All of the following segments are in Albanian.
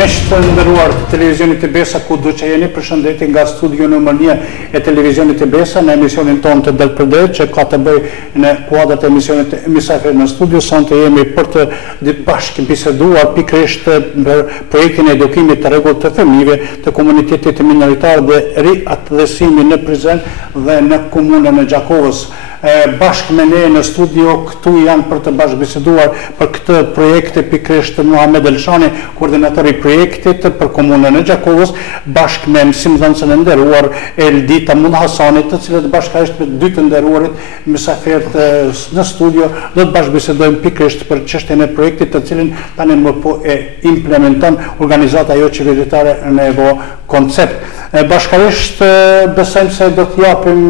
Miq të nderuar të televizionit të Besa, ku do që jeni, përshëndetje nga studio nr. 1 e televizionit të Besa në emisionin tonë të Del për Del, që ka të bëj në kuadrat e emisionit të Mysafir në studio. Sonte jemi për të bashkë biseduar pikërisht për projektin e edukimit të rregullt të fëmijëve të komunitetit të minoritar dhe riattësimin në Prizren dhe në komunën e Gjakovës. Bashkë me ne në studio këtu janë për të bashkëbiseduar për këtë projekte pikërisht Muhamed Elshani, koordinatori i projektit për komunën e Gjakovës, bashkë me mësimdhënësin e nderuar Eldita Mund Hasanit, të cilët bashkërisht me dy të nderuarit mysafirët në studio do të bashkëbisedojmë pikërisht për çështjen e projektit, të cilin tani më po e implementon organizata jo qeveritare në Evo Koncept. Bashkarisht besojmë se do të japim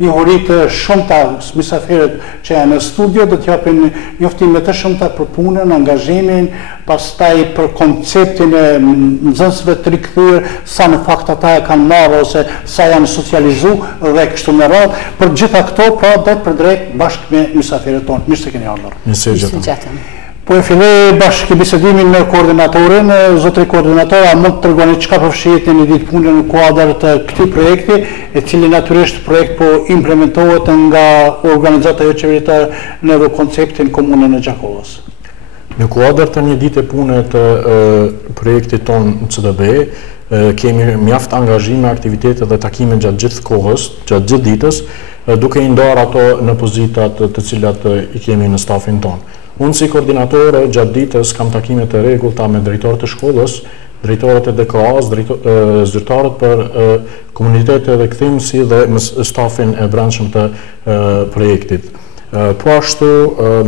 njohuri të shumta mysafirët që janë në studio, do të japim njoftime të shumta për punën, angazhimin, pastaj për konceptin e nxënësve të rikthyer, sa në fakt ata e kanë marrë ose sa janë socializuar dhe kështu me radhë. Për gjitha këto, pra drejt për drejt bashkë me mysafirët tonë. Mirë se keni ardhur. Mirë. Po e filloj bashkë bisedimin me koordinatorin, zotri koordinator, a mund të tregoni çka përfshihet në një ditë pune në kuadër të këtij projekti, e cili natyrisht projekt po implementohet nga organizata jo qeveritare në konceptin komunën e Gjakovës. Në kuadër të një dite pune të projektit tonë CDB, kemi mjaft angazhime, aktivitete dhe takime gjatë gjithë kohës, gjatë gjithë ditës, duke i ndarë ato në pozitat të cilat i kemi në stafin tonë. Unë si koordinatore gjatë ditës kam takime të rregullta me drejtorët e shkollës, drejtorët e DKA-s, zyrtarët për komunitetet dhe kthimësi dhe stafin e brendshëm të projektit. Po ashtu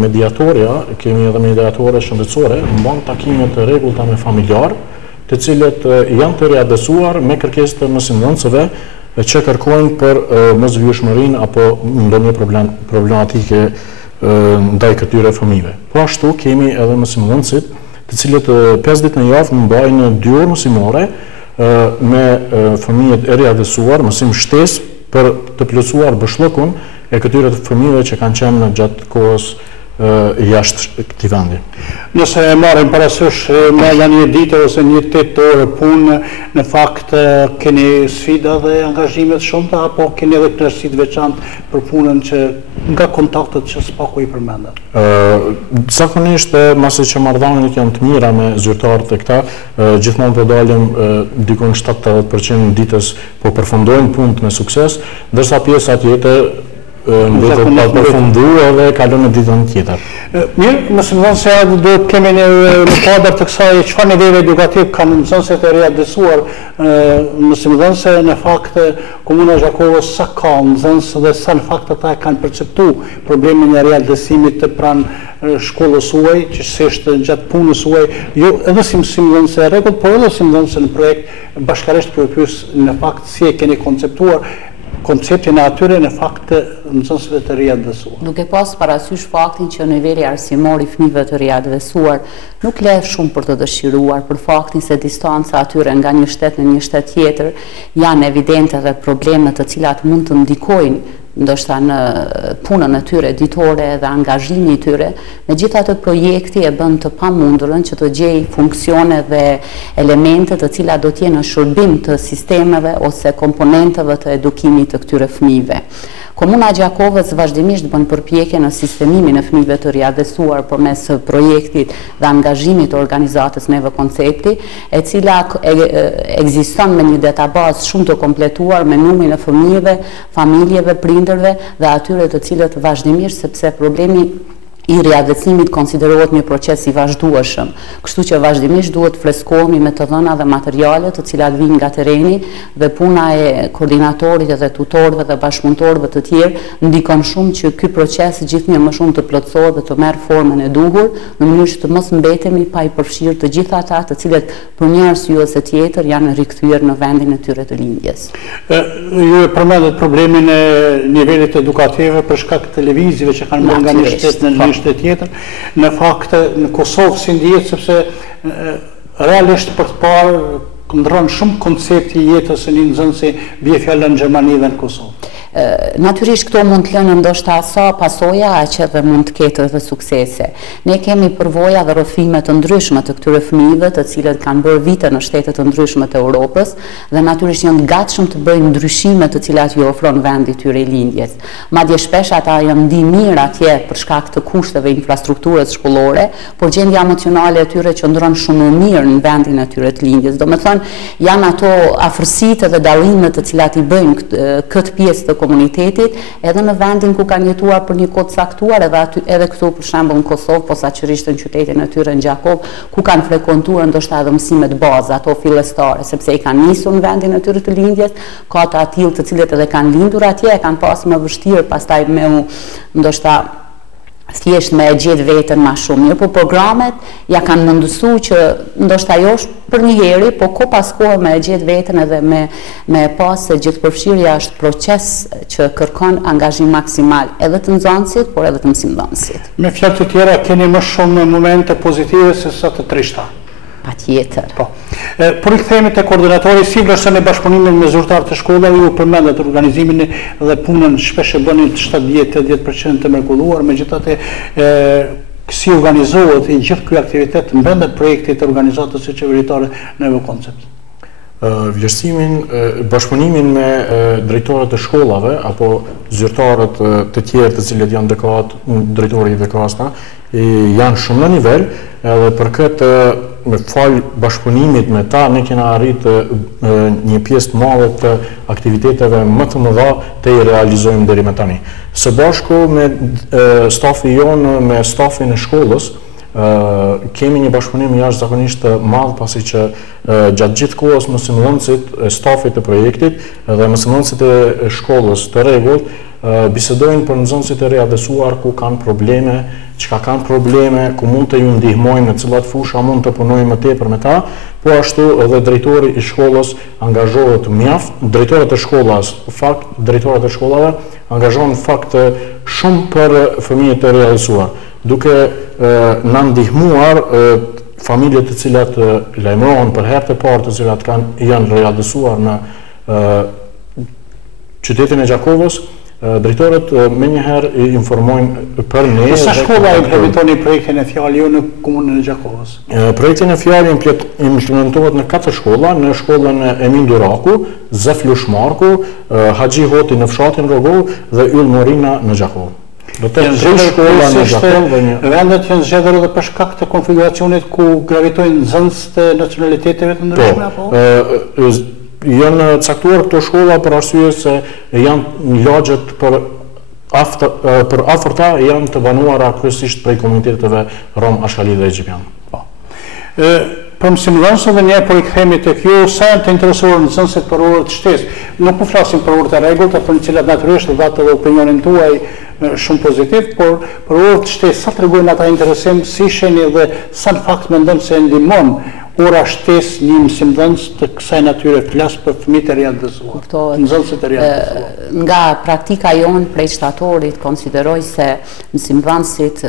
mediatorja, kemi edhe mediatore shëndetësore, mban takime të rregullta me familjar, të cilët janë të riadësuar me kërkesë të mësimdhënësve që kërkojnë për mosvijshmërinë apo ndonjë problematike ndaj këtyre fëmijëve. Po ashtu kemi edhe mësimdhënësit, të cilët 5 ditë në javë mbajnë 2 orë mësimore me fëmijët e riadësuar, mësim shtesë për të plotësuar bashllëkun e këtyre fëmijëve që kanë qenë në gjatë kohës jashtë këtij vendi. Nëse e marrim parasysh me një ditë ose një 8 orë punë, në fakt keni sfida dhe angazhime të shumta apo keni edhe kënaqësi të veçantë për punën që nga kontaktet që s'paku i përmenda? Zakonisht, masi që marrëdhëniet janë të mira me zyrtarët e këta, gjithmonë po dalim dikon 70% ditës po përfundojnë punët me sukses, ndërsa pjesa tjetër ndetër pa përfunduar dhe kalon në ditën tjetër. Mirë, mësimdhënëse do të kemi në kuadër të kësaj çfarë niveli edukativ kanë mësuesit e riadësuar mësimdhënëse, në fakt komuna e Gjakovës sa ka nxënës dhe sa në fakt ata kanë perceptuar problemin e riadësimit të pranë shkollës suaj, që s'është gjatë punës suaj, jo edhe si mësimdhënëse e rregullt, por edhe si mësimdhënëse në projekt, bashkërisht po pyes në fakt si e keni konceptuar konceptin e atyre në fakt të nxënësve të riadësuar. Duke pas parasysh faktin që niveli arsimor i fëmijëve të riadësuar nuk le shumë për të dëshiruar, për faktin se distanca atyre nga një shtet në një shtet tjetër janë evidente dhe probleme të cilat mund të ndikojnë ndoshta në punën e tyre ditore dhe angazhimin e tyre, megjithatë projekti e bën të pamundurën që të gjejë funksione dhe elemente të cilat do të jenë në shërbim të sistemeve ose komponenteve të edukimit të këtyre fëmijëve. Komuna e Gjakovës vazhdimisht bën përpjekje në sistemimin e fëmijëve të riadësuar përmes projektit dhe angazhimit të organizatës Neve Koncepti, e cila ekziston me një databazë shumë të kompletuar me numrin e fëmijëve, familjeve, prindërve dhe atyre të cilët vazhdimisht, sepse problemi i riadësimit konsiderohet një proces i vazhdueshëm, kështu që vazhdimisht duhet freskohemi me të dhëna dhe materiale të cilat vijnë nga tereni dhe puna e koordinatorit dhe tutorëve dhe bashkëpunëtorëve të tjerë ndikon shumë që ky proces gjithnjë më shumë të plotësohet dhe të merr formën e duhur, në mënyrë që të mos mbetemi pa i përfshirë të gjithë ata të cilët për një arsye ose tjetër janë rikthyer në vendin e tyre të lindjes. Ju e përmendet problemin e nivelit edukativ për shkak të lëvizjeve që kanë bërë nga një shtet në shtet tjetër. Në fakt në Kosovë si ndihet, sepse realisht për të parë ndron shumë koncepti i jetës së një nxënësi bie fjala në Gjermani dhe në Kosovë. Natyrisht këto mund të lënë ndoshta sa pasoja aq edhe mund të ketë edhe suksese. Ne kemi përvoja dhe rrëfime të ndryshme të këtyre fëmijëve, të cilët kanë bërë vite në shtete të ndryshme të Europës dhe natyrisht janë të gatshëm të bëjnë ndryshime të cilat ju ofron vendi tyre i lindjes. Madje shpesh ata janë ndi mirë atje për shkak të kushteve infrastrukturës shkollore, por gjendja emocionale e tyre qëndron shumë më mirë në vendin e tyre të lindjes. Domethënë janë ato afërsitë dhe dallimet të cilat i bëjnë këtë pjesë të komunitetit edhe në vendin ku kanë jetuar për një kohë të caktuar edhe këtu për shembull në Kosovë, posaçërisht në qytetin e tyre në Gjakov, ku kanë frekuentuar ndoshta edhe mësimet bazë, ato fillestare, sepse i kanë nisur në vendin e tyre të lindjes, ka të tillë të cilët edhe kanë lindur atje, e kanë pasur më vështirë pastaj me u ndoshta thjesht me e gjetë vetën ma shumë mirë, por programet ja kanë mundësu që ndoshta jo për një heri, po ko pas kohë me e gjetë vetën edhe me pas se gjithë përfshirja është proces që kërkon angazhim maksimal edhe të nxënësit, por edhe të mësimdhënësit. Me fjalë të tjera, keni më shumë momente pozitive se sa të trishta. Patjetër. Po. Por i kthehemi te koordinatori, sigurisht se në bashkëpunimin me zyrtarët e shkollave ju përmendet organizimin dhe punën shpesh e bëni 70-80% të mrekulluar, megjithatë si organizohet i gjithë ky aktivitet brenda projektit të organizatës së qeveritare në Evo Concept? Vlerësimin, bashkëpunimin me drejtorët e shkollave apo zyrtarët të tjerë të cilët janë drejtori i DKA-s-na janë shumë në nivel, edhe për këtë me fal bashkëpunimit me ta ne kena arrit një pjesë të madhe të aktiviteteve më të mëdha të i realizojmë deri më tani. Së bashku me stafi jonë, me stafin e shkollës, kemi një bashkëpunim jashtëzakonisht të madh, pasi që gjatë gjithë kohës mësimdhënësit e stafit të projektit dhe mësimdhënësit e shkollës të rregullt bisedojnë për nxënësit e readresuar ku kanë probleme, çka kanë probleme, ku mund të ju ndihmojnë, në cilat fusha mund të punojnë më tepër me ta, po ashtu edhe drejtori i shkollës angazhohet mjaft, drejtorët e shkollës, drejtorët e shkollave angazhohen fakt shumë për fëmijët e readresuar, duke na ndihmuar familjet të cilat lajmërohen për herë të parë, të cilat janë readresuar në qytetin e Gjakovës. Drejtorët me njëherë informojnë për ne. Sa shkolla implementoni projektin e fjalë ju në komunën e Gjakovës? Projektin e fjalë implementohet në 4 shkolla, në shkollën e Emin Duraku, Zeflush Marku, Haxhi Hoti në fshatin Rogov dhe Yll Morina në Gjakovë. Do të jenë shkolla në Gjakovë dhe një. Vendet janë zgjedhur edhe për shkak të konfiguracionit ku gravitojnë nxënës të nacionaliteteve të ndryshme apo? Janë caktuar këto shkolla për arsye se janë lagjet për afërta janë të banuara kryesisht prej komuniteteve rom, ashkali dhe egjiptian. Për mësimdhënësve dhe njerë, por i kthehemi tek ju, sa janë të interesuar nxënësit për orët të shtesë. Nuk po flasim për orët e rregullt, për në cilat natyrisht dhatë edhe opinionin tuaj shumë pozitiv, por për orët të shtesë, sa tregojnë ata interesim, si sheni dhe sa në fakt mendon se ndihmon ora shtesë një mësimdhënës të kësaj natyre, flas për fëmijët e readresuar, nxënësit e readresuar. Nga praktika jonë prej shtatorit konsideroj se mësimdhënësit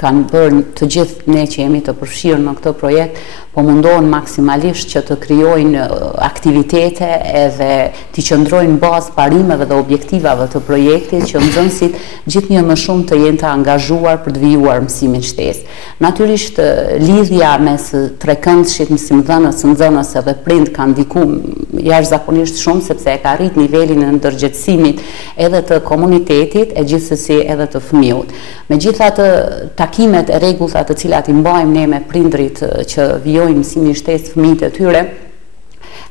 kanë bërë të gjithë ne që jemi të përfshirë në këtë projekt, po mundohen maksimalisht që të krijojnë aktivitete edhe të qëndrojnë bazë parimeve dhe objektivave të projektit që nxënësit gjithnjë më shumë të jenë të angazhuar për të vijuar mësimin shtesë. Natyrisht lidhja mes trekëndshit mësimdhënës, nxënës edhe prind kanë ndikuar jashtëzakonisht shumë sepse e ka rrit nivelin e ndërgjegjësimit edhe të komunitetit e gjithsesi edhe të fëmijët. Megjithatë takimet e rregullta të cilat i mbajmë ne me prindrit që vijojnë mësimin shtesë fëmijët e tyre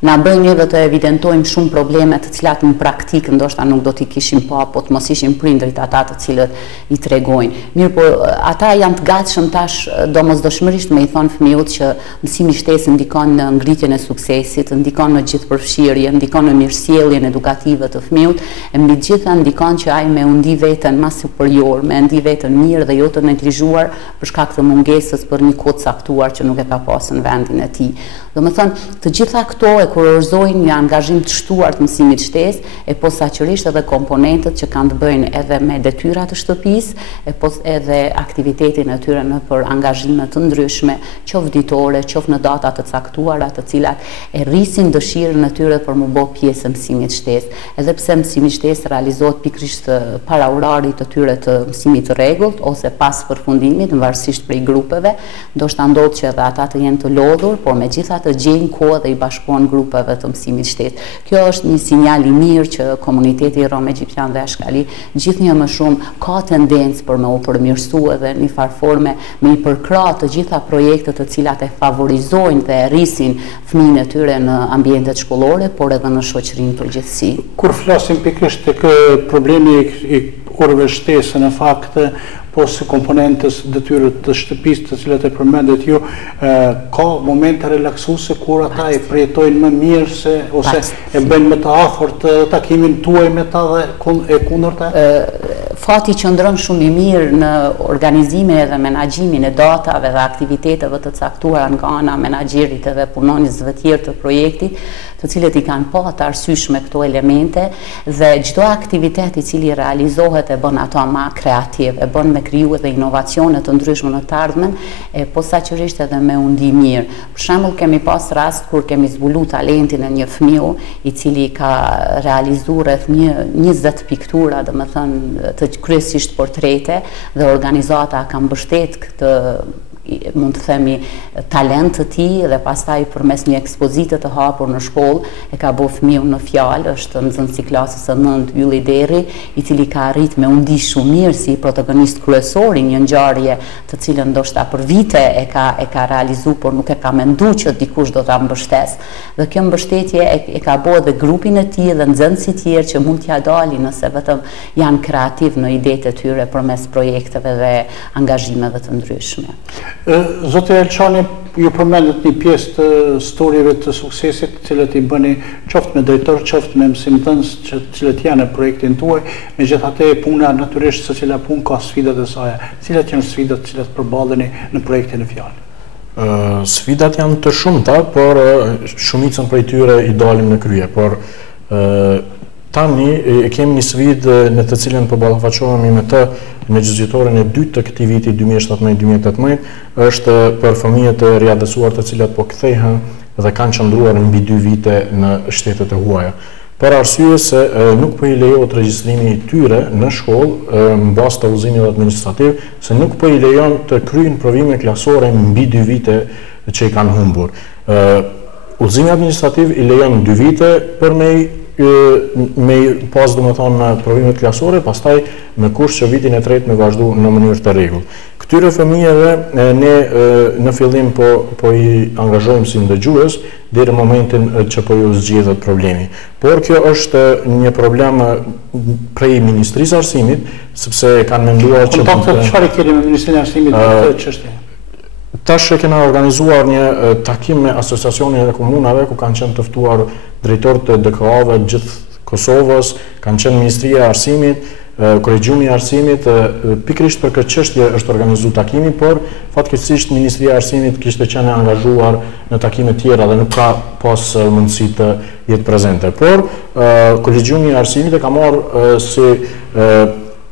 na bëjnë edhe të evidentojmë shumë probleme të cilat në praktikë ndoshta nuk do t'i kishim pa, po të mos ishin prindrit ata të cilët i tregojnë. Mirë, po ata janë të gatshëm tash domosdoshmërisht me i thonë fëmijët që mësimi shtesë ndikon në ngritjen e suksesit, ndikon në gjithë përfshirje, ndikon në mirësjelljen edukative të fëmijët, e mbi gjitha ndikon që ai me u ndi veten më superior, me ndi veten mirë dhe jo të neglizhuar për shkak të mungesës për një kohë caktuar që nuk e ka pasur në vendin e tij. Do më thënë, të gjitha këto e kurorëzojnë një angazhim të shtuar të mësimit shtesë, e posaçërisht edhe komponentët që kanë të bëjnë edhe me detyrat të shtëpisë, edhe aktivitetin e tyre në për angazhime të ndryshme, qoftë ditore, qoftë në data të caktuara, të cilat e rrisin dëshirën e tyre për më bë pjesë e mësimit shtesë. Edhe pse mësimi shtesë realizohet pikërisht para orarit të tyre të mësimit të rregullt ose pas përfundimit, varësisht prej grupeve, ndoshta ndodh që edhe ata të jenë të lodhur, por megjithatë gjejnë kohë dhe i bashkohen grupeve të mësimit shtesë. Kjo është një sinjal i mirë që komuniteti rom egjiptian dhe ashkali gjithnjë më shumë ka tendencë për me u përmirësu edhe një farë forme me i përkrah të gjitha projektet të cilat e favorizojnë dhe rrisin fëmijën e tyre në ambientet shkollore, por edhe në shoqërinë përgjithësi. Kur flasim pikërisht tek problemi i orëve shtesë, në fakt po si komponentës detyre të shtëpisë të cilat e përmendet ju, ka momente relaksuese kur ata e përjetojnë më mirë ose e bëjnë më të afërt takimin tuaj me ta dhe e kundërta? Fati qëndron shumë i mirë në organizimin edhe menaxhimin e datave dhe aktiviteteve të caktuara nga ana menaxherit edhe punonjësve të tjerë të projektit, të cilët i kanë pasur arsysh me këto elemente, dhe çdo aktivitet i cili realizohet e bën ato më kreativ, e bën me kriju edhe inovacione të ndryshme në të ardhmen, e posaçërisht edhe me undi mirë. Për shembull, kemi pas rast kur kemi zbulu talentin e një fëmiu i cili ka realizuar rreth 20 piktura, domethënë të kryesisht portrete, dhe organizata ka mbështet këtë, mund të themi, talent të tij, dhe pastaj përmes një ekspozite të hapur në shkollë e ka bërë fëmiu në fjalë, është nxënësi klasës së 9 Ylli Deri, i cili ka arrit me undi shumë mirë si protagonist kryesor i një ngjarje të cilën ndoshta për vite e ka realizuar, por nuk e ka menduar që dikush do ta mbështes. Dhe kjo mbështetje e ka bërë edhe grupin e tij dhe nxënësit e tjerë që mund t'ia dalin nëse vetëm janë kreativ në idetë e tyre përmes projekteve dhe angazhimeve të ndryshme. Zotë Elçani, ju përmendet një pjesë të storyve të suksesit të cilët i bëni qoftë me drejtor, qoftë me mësimdhënës që cilët janë në projektin tuaj, megjithatë puna natyrisht se cila punë ka sfidat e saj. Cilat janë sfidat të cilat përballeni në projektin e fjalë? Sfidat janë të shumta, por shumicën prej tyre i dalim në krye, por tani kemi një sfidë në të cilën po ballafaqohemi me të në gjyqëtoren e dytë të këtij viti 2017-2018, është për fëmijët e riadësuar të cilat po kthehen dhe kanë qëndruar mbi 2 vite në shtetet e huaja. Për arsye se nuk po i lejohet regjistrimi i tyre në shkollë mbas të udhëzimit administrativ, se nuk po i lejon të kryejnë provime klasore mbi 2 vite që i kanë humbur. Udhëzimi administrativ i lejon 2 vite për me pas domethënë provimet klasore, pastaj me kusht që vitin e tretë me vazhdu në mënyrë të rregullt. Këtyre fëmijëve ne në fillim po i angazhojmë si ndëgjues deri në momentin që po ju zgjidhet problemi. Por kjo është një problem prej Ministrisë së Arsimit, sepse kanë menduar që çfarë keni me Ministrinë e Arsimit për këtë çështje? Tash kena organizuar një takim me asociacionin e komunave ku kanë qenë të ftuar drejtorët e DKA-ve gjithë Kosovës, kanë qenë Ministria e Arsimit, Kolegjiumi i Arsimit, pikërisht për këtë çështje është organizuar takimi, por fatkeqësisht Ministria e Arsimit kishte qenë angazhuar në takime tjera dhe nuk ka pas mundësi të jetë prezente. Por Kolegjiumi i Arsimit e ka marrë si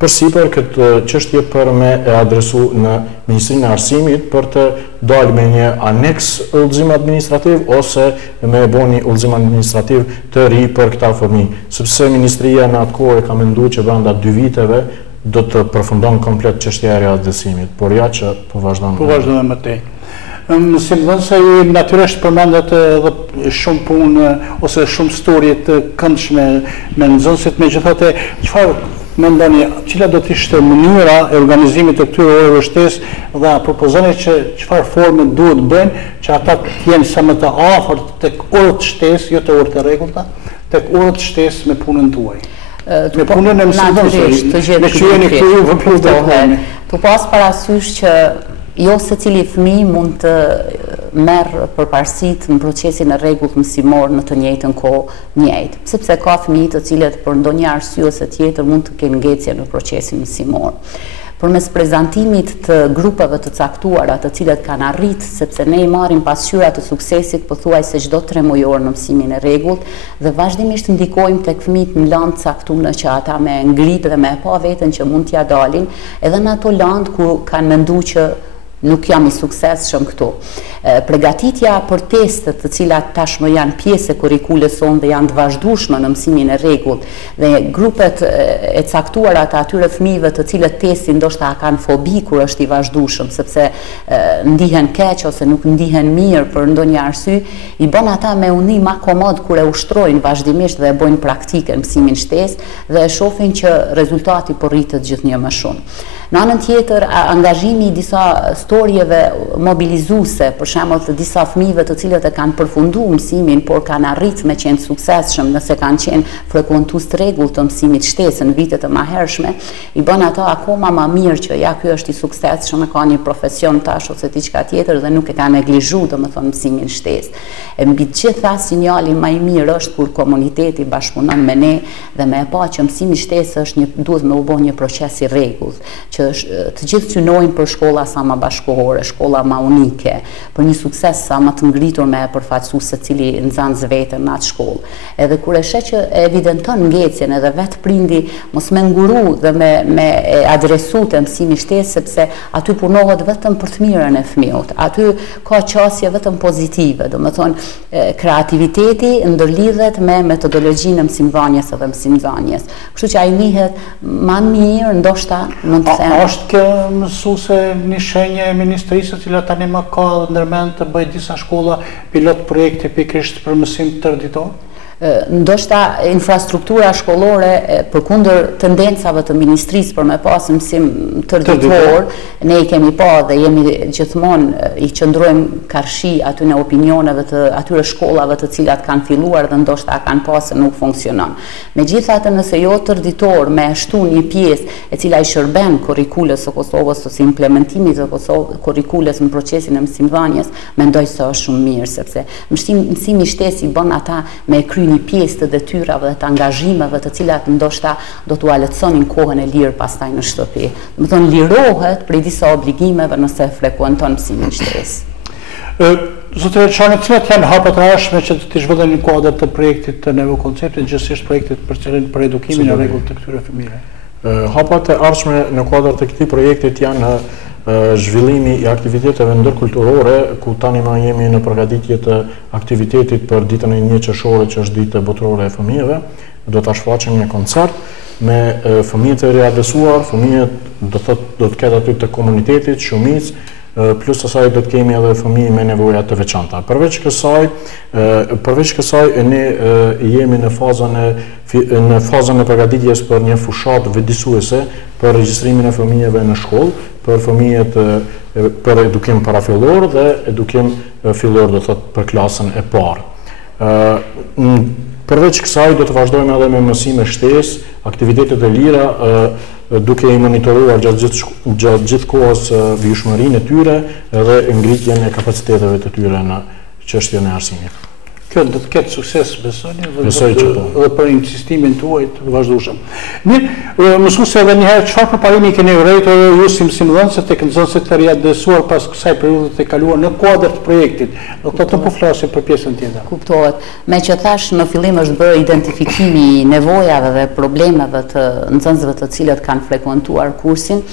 përsipër këtë çështje për me e adresu në Ministrinë e Arsimit për të dalë me një aneks udhëzim administrativ ose me e bën një udhëzim administrativ të ri për këta fëmijë, sepse Ministria në atë kohë ka menduar që brenda 2 viteve do të përfundon komplet çështja e riadësimit, por ja që po vazhdon. Po vazhdon më tej. Mësimdhënëse ju natyrisht përmendet edhe shumë punë ose shumë storie të këndshme me nxënësit, megjithatë çfarë mendoni, cila do të ishte mënyra e organizimit të këtyre orëve shtesë dhe propozoni që çfarë forme duhet bëjnë që ata të jenë sa më të afërt tek orët shtesë, jo te orët e rregullta, tek orët shtesë me punën tuaj. Me punën e mësimdhënësve, me që jeni këtu ju vëpërdojnë. Tu pas parasysh që jo se cili fëmijë mund të merr përparësitë në procesin e rregullt mësimor në të njëjtën kohë njëjtë, sepse ka fëmijë të cilët për ndonjë arsye ose tjetër mund të kenë ngecje në procesin mësimor. përmes prezantimit të grupeve të caktuara të cilët kanë arrit, sepse ne i marrim pasqyra të suksesit pothuajse çdo 3 mujor në mësimin e rregullt dhe vazhdimisht ndikojmë tek fëmijët në land caktuar që ata me ngrit dhe me pa veten që mund t'ja dalin edhe në ato land ku kanë menduar që nuk jam i suksesshëm këtu. Përgatitja për testet të cilat tashmë janë pjesë e kurrikulës sonë dhe janë të vazhdueshme në mësimin e rregullt dhe grupet e caktuara të atyre fëmijëve të cilët testi ndoshta kanë fobi kur është i vazhdueshëm sepse ndihen keq ose nuk ndihen mirë për ndonjë arsye, i bën ata me u ndi më komod kur e ushtrojnë vazhdimisht dhe e bëjnë praktike në mësimin shtesë dhe e shohin që rezultati po rritet gjithnjë më shumë. Në anën tjetër, angazhimi i disa storjeve mobilizuese, për shembull të disa fëmijëve të cilët e kanë përfunduar mësimin, por kanë arritur me qenë suksesshëm nëse kanë qenë frekuentues të rregullt të mësimit shtesë në vitet e mëhershme, i bën ata akoma më mirë që ja ky është i suksesshëm, ka një profesion tash ose diçka tjetër dhe nuk e ka neglizhuar domethënë mësimin shtesë. E mbi të gjitha sinjali më i mirë është kur komuniteti bashkëpunon me ne dhe me pa që mësimi shtesë është duhet me u bë një proces i rregullt, që të gjithë synojnë për shkolla sa më bashkëkohore, shkolla më unike, për një sukses sa më të ngritur me përfaqësues secili nxënës vetëm në atë shkollë. Edhe kur e sheh që evidenton ngecjen edhe vetë prindi mos me nguru dhe me adresu të mësimi shtesë sepse aty punohet vetëm për të mirën e fëmijët. Aty ka qasje vetëm pozitive, domethënë kreativiteti ndërlidhet me metodologjinë e mësimdhënies edhe mësimdhënies. Kështu që ai njihet më mirë ndoshta mund të them. Është kjo mësuese një shenjë e ministrisë e cila tani më ka ndërmend të bëjë disa shkolla pilot projekte pikërisht për mësim tërditor? Ndoshta infrastruktura shkollore përkundër tendencave të ministrisë për me pas mësim tërditor, ne i kemi pa dhe jemi gjithmonë i qëndrojmë karshi aty në opinioneve të atyre shkollave të cilat kanë filluar dhe ndoshta kanë pasë nuk funksionon. Megjithatë, nëse jo tërditor me shtu një pjesë e cila i shërben kurrikulës së Kosovës ose implementimit të kurrikulës në procesin e mësimdhënies, mendoj se është shumë mirë sepse mësimi shtesë i bën ata me kry një pjesë të detyrave dhe të angazhimeve të cilat ndoshta do t'u lehtësonin kohën e lirë pastaj në shtëpi. Domethënë lirohet prej disa obligimeve nëse frekuenton mësimin shtesë. Zotëre Çani, cilat janë hapat e arshme që të zhvillohen në kuadër të projektit të nevokonceptit, gjithsesi projektit për edukimin e rregullt të këtyre fëmijëve? Hapat e ardhshme në kuadër të këtij projektit janë zhvillimi i aktiviteteve ndërkulturore, ku tani më jemi në përgatitje të aktivitetit për ditën e 1 qershore, që është ditë botërore e fëmijëve. Do ta shfaqim një koncert me fëmijët e riadësuar, fëmijët do të ketë aty të komunitetit, shumicë, plus asaj do të kemi edhe fëmijë me nevoja të veçanta. Përveç kësaj ne jemi në fazën e përgatitjes për një fushat vëdisuese për regjistrimin e fëmijëve në shkollë, për edukim parafillor dhe edukim fillor, do thotë për klasën e parë. Përveç kësaj do të vazhdojmë edhe me mësime shtesë, aktivitetet e lira, duke i monitoruar gjatë gjithë kohës vijshmërinë e tyre dhe ngritjen e kapaciteteve të tyre në çështjen e arsimit. Kjo do të ketë sukses, besoni, dhe për insistimin tuaj të vazhdueshëm. Mirë, mësuese edhe një herë çfarë përparimi keni urrejtur ju si mësimdhënëse tek nxënësit të riadësuar pas kësaj periudhe të kaluar në kuadër të projektit? Do të po flasim për pjesën tjetër. Kuptohet. Me që thash në fillim është bërë identifikimi i nevojave dhe problemeve të nxënësve të cilët kanë frekuentuar kursin.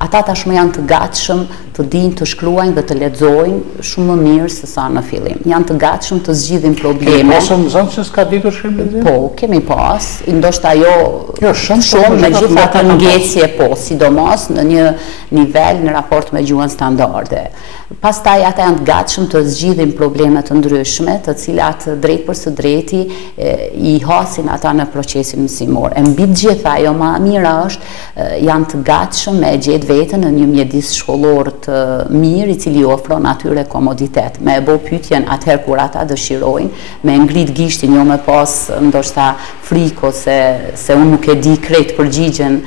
Ata tashmë janë të gatshëm të dinë të shkruajnë dhe të lexojnë shumë më mirë se sa në fillim. Janë të gatshëm të zgjidhin probleme. Kemi pasur nxënës që s'ka ditur shkrim? Po, kemi pas, ndoshta shumë megjithatë ngecje po, sidomos në një nivel në raport me gjuhën standarde. Pastaj ata janë të gatshëm të zgjidhin probleme të ndryshme, të cilat drejt për së drejti i hasin ata në procesin mësimor. E mbi të gjitha, ajo më e mira është janë të gatshëm me gjetë veten në një mjedis shkollor të mirë i cili ofron atyre komoditet, me e bë pyetjen atëherë kur ata dëshirojnë, me ngrit gishtin, jo me pas ndoshta frikë se unë nuk e di krejt përgjigjen,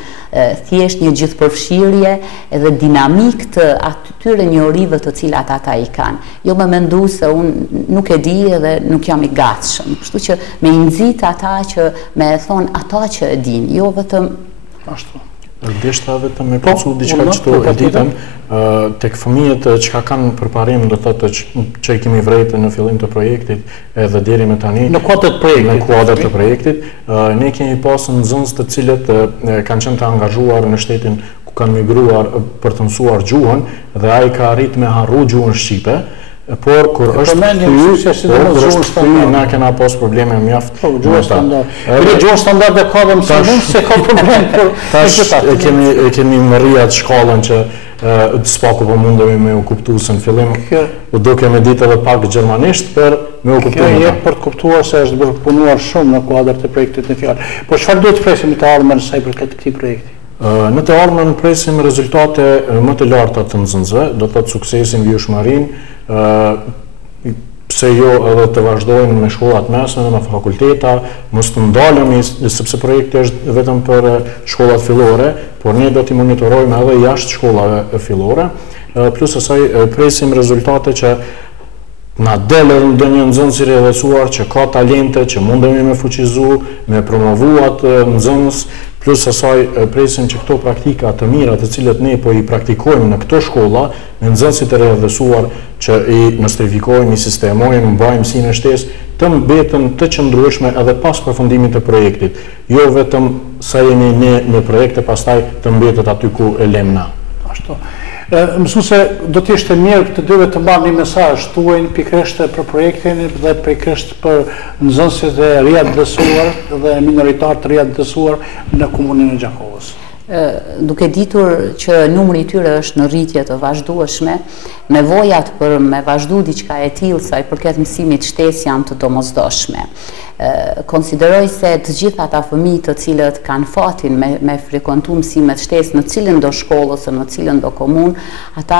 thjesht një gjithëpërfshirje edhe dinamik të atyre njohurive të cilat ata i kanë. Jo me mendu se unë nuk e di edhe nuk jam i gatshëm. Kështu që me i nxit ata që me e thonë ata që e din, jo vetëm ashtu. Deshta vetëm me përcu diçka qëto e ditën, tek fëmijët që kanë përparim, do thotë që i kemi vrejtë në fillim të projektit edhe deri me tani. Në kuadrat të projektit, ne kemi pasur nxënës të cilët kanë qenë të angazhuar në shtetin ku kanë migruar për të mësuar gjuhën dhe ai ka arrit me harru gjuhën shqipe. Por kur është kthyer, na kena pas probleme mjaft. Gjuhë standard. Gjuhë standard e ka dhe mësimën se ka problem për e kemi mërria të shkallën që s'paku po mundemi me u kuptu se në fillim do kemi ditë edhe pak gjermanisht për me u kuptu. Kjo jep për të kuptuar se është bërë punuar shumë në kuadër të projektit në fjalë. Po çfarë duhet të presim të ardhmen sa i përket këtij projekti? Në të ardhmen presim rezultate më të larta të nxënësve, do të thotë suksesin vjeshmërinë, pse jo edhe të vazhdojnë me shkollat mesme, me fakulteta, mos të ndalemi sepse projekti është vetëm për shkollat fillore, por ne do t'i monitorojmë edhe jashtë shkollave fillore, plus asaj presim rezultate që na delë ndonjë nxënës i rrjedhësuar që ka talente, që mundemi me fuqizu, me promovuat nxënës, plus asaj presim që këto praktika të mira të cilët ne po i praktikojmë në këto shkolla, me nxënësit e rrjedhësuar që i nostrifikojmë, i sistemojmë, mbajmë si në shtesë, të mbetën të qëndrueshme edhe pas përfundimit të projektit. Jo vetëm sa jemi ne në projekte, pastaj të mbetet aty ku e lëm na. Ashtu. Mësuese, do të ishte mirë të dyve të marrni një mesazh tuaj pikërisht për projektin dhe pikërisht për nxënësit e riadësuar dhe minoritar të riadësuar në komunën e Gjakovës. Duke ditur që numri i tyre është në rritje të vazhdueshme, nevojat për me vazhdu diçka e tillë sa i përket mësimit shtesë janë të domosdoshme. Konsideroj se të gjitha ata fëmijë të cilët kanë fatin me frekuentu mësimet shtesë në cilën do shkollë ose në cilën do komunë, ata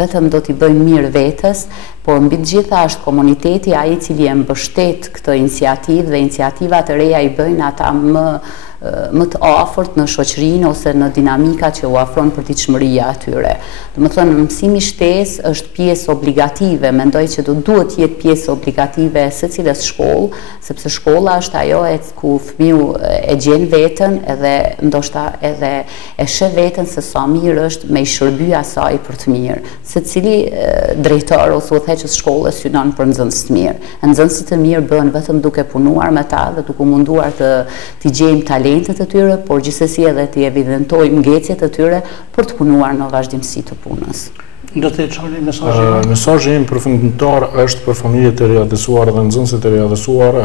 vetëm do t'i bëjnë mirë vetes, por mbi të gjitha është komuniteti ai i cili e mbështet këtë iniciativë dhe iniciativat e reja i bëjnë ata më të afërt në shoqërinë ose në dinamikat që u afron përditshmëria atyre. Domethënë mësimi shtesë është pjesë obligative, mendoj që duhet të jetë pjesë obligative secilës shkollë, sepse shkolla është ajo ku fëmiu e gjen veten edhe ndoshta edhe e sheh veten se sa mirë është me i shërby asaj për të mirë. Secili drejtor ose udhëheqës shkollës synon për nxënës të mirë. Nxënësit të mirë bëhen vetëm duke punuar me ta dhe duke munduar të gjejmë talentet e tyre, por gjithsesi edhe të evidentojmë ngecjet e tyre për të punuar në vazhdimsi të punës. Do të çoni mesazhin? Mesazhi im përfundimtar është për familjet e riadësuar dhe nxënësit e riadësuar,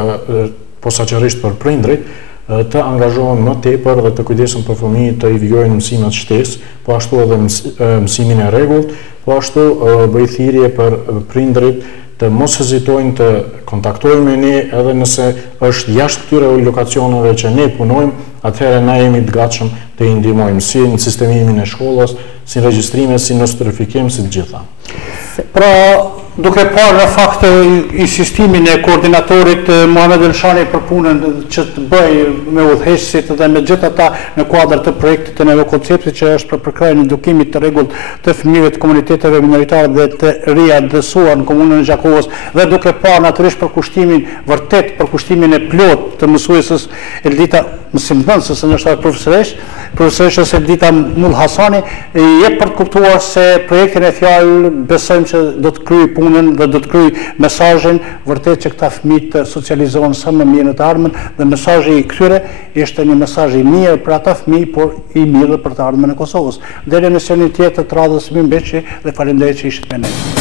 posaçërisht për prindrit, të angazhohen më tepër dhe të kujdesen për fëmijët, të i vijojnë mësimet shtesë, po ashtu edhe mësimin e rregullt, po ashtu bëj thirrje për prindrit të mos hezitojnë të kontaktojnë me ne edhe nëse është jashtë këtyre lokacioneve që ne punojmë, atëherë na jemi të gatshëm të i ndihmojmë si në sistemimin e shkollës, si regjistrime, si nostrifikim, si të gjitha. Pra, duke parë në fakt insistimin e koordinatorit Muhamet Elshani për punën që të bëj me udhëheqësit dhe me gjithë ata në kuadër të projektit të neve konceptit që është për përkrajnë edukimit të rregullt të fëmijëve të komuniteteve minoritarë dhe të riadësuar në komunën e Gjakovës dhe duke parë natyrisht vërtet përkushtimin e plot të mësuesës Eldita mësimdhënësës ndoshta profesoresh Eldita Mull Hasani jep për të kuptuar se projektin e fjalë besojmë që do të kryej punën dhe do të kryej mesazhin vërtet që këta fëmijë të socializohen sa më mirë në të ardhmen dhe mesazhi i këtyre është një mesazh i mirë për ata fëmijë, por i mirë për të ardhmen e Kosovës. Deri në emisionin tjetër të radhës Mimbeçi dhe faleminderit që ishit me ne.